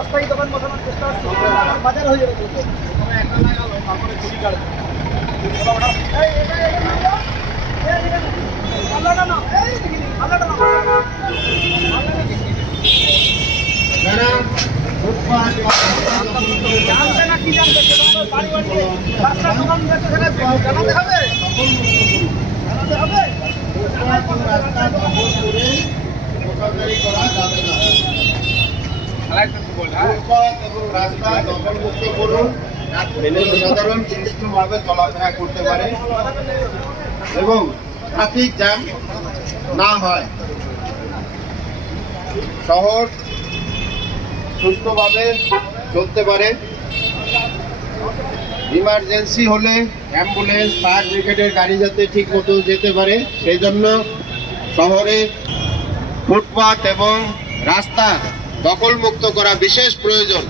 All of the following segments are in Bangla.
অস্থায়ী দোকান বসানোর চেষ্টা হচ্ছে, বাজার হয়ে যাবে। একটা লাগালো তারপরে ছুটি কাটবে। জানবে না কি জানবে সেটা বাড়ি বাড়ি রাস্তা দোকান জানাতে হবে, জানাতে হবে। রাস্তা দখলমুক্ত করুন, সাধারণ সুষ্ঠুভাবে চলাফেরা করতে পারে এবং ট্রাফিক জ্যাম না হয়, শহর সুষ্ঠুভাবে চলতে পারে। ইমার্জেন্সি হলে অ্যাম্বুলেন্স, ফায়ার ব্রিগেডের গাড়ি যাতে ঠিক মতো যেতে পারে, সেই জন্য শহরে ফুটপাত এবং রাস্তা দখলমুক্ত করা বিশেষ প্রয়োজন।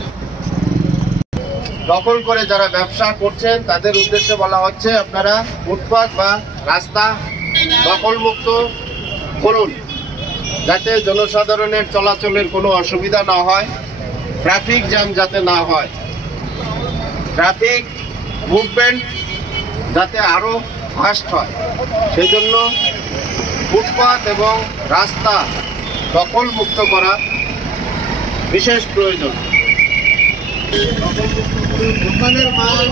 দখল করে যারা ব্যবসা করছেন তাদের উদ্দেশ্যে বলা হচ্ছে, আপনারা ফুটপাত বা রাস্তা দখলমুক্ত করুন, যাতে জনসাধারণের চলাচলের কোনো অসুবিধা না হয়, ট্রাফিক জ্যাম যাতে না হয়, ট্রাফিক মুভমেন্ট যাতে আরো ফাস্ট হয়, সেজন্য ফুটপাত এবং রাস্তা দখলমুক্ত করা বিশেষ প্রয়োজন। দোকানের মাল